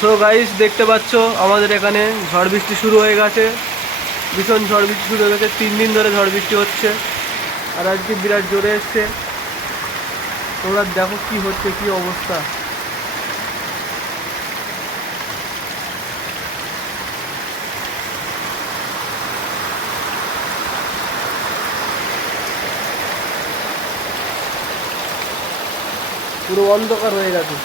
So guys দেখতে পাচ্ছ আমাদের এখানে ঝড় বৃষ্টি শুরু হয়ে গেছে। ভীষণ ঝড় বৃষ্টি শুরু হয়ে গেছে, 3 দিন ধরে ঝড় বৃষ্টি হচ্ছে। আর আজকে বিরাট জোরে এসছে। তোমরা দেখো কি হচ্ছে, কি অবস্থা। পুরো অন্ধকার হয়ে গেছে।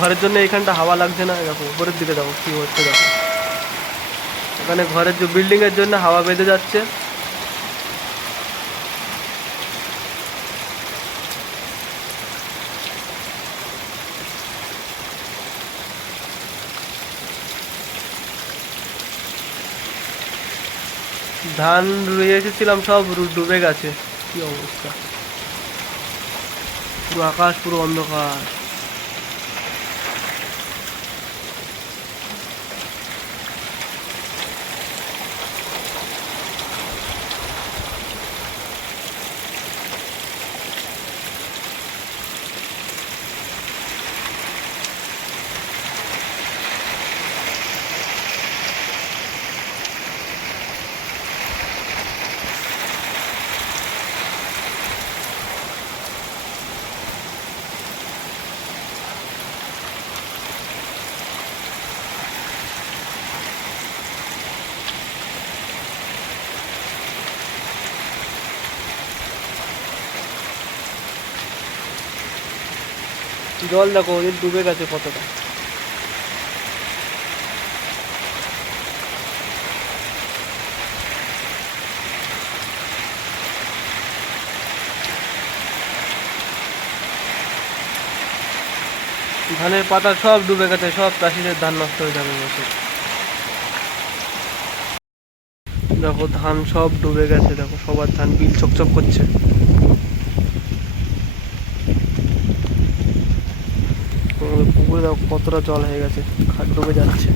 ঘরের জন্য এখানটা হাওয়া লাগছে না। দেখো উপরের দিকে দেখো কি হচ্ছে। দেখো এখানে ঘরের যে বিল্ডিং এর জন্য হাওয়া বেঁধে যাচ্ছে। ধান রুয়ে এসেছিলাম, সব ডুবে গেছে। কি অবস্থা, পুরো আকাশ পুরো অন্ধকার। জল দেখো ওদের ডুবে গেছে কতটা। ধানের পাতা সব ডুবে গেছে, সব চাষিদের ধান নষ্ট হয়ে যাবে বসে। দেখো ধান সব ডুবে গেছে, দেখো সবার ধান বিল চকচক করছে। পুকুরে দেখো কতটা জল হয়ে গেছে, খাট ডুবে যাচ্ছে।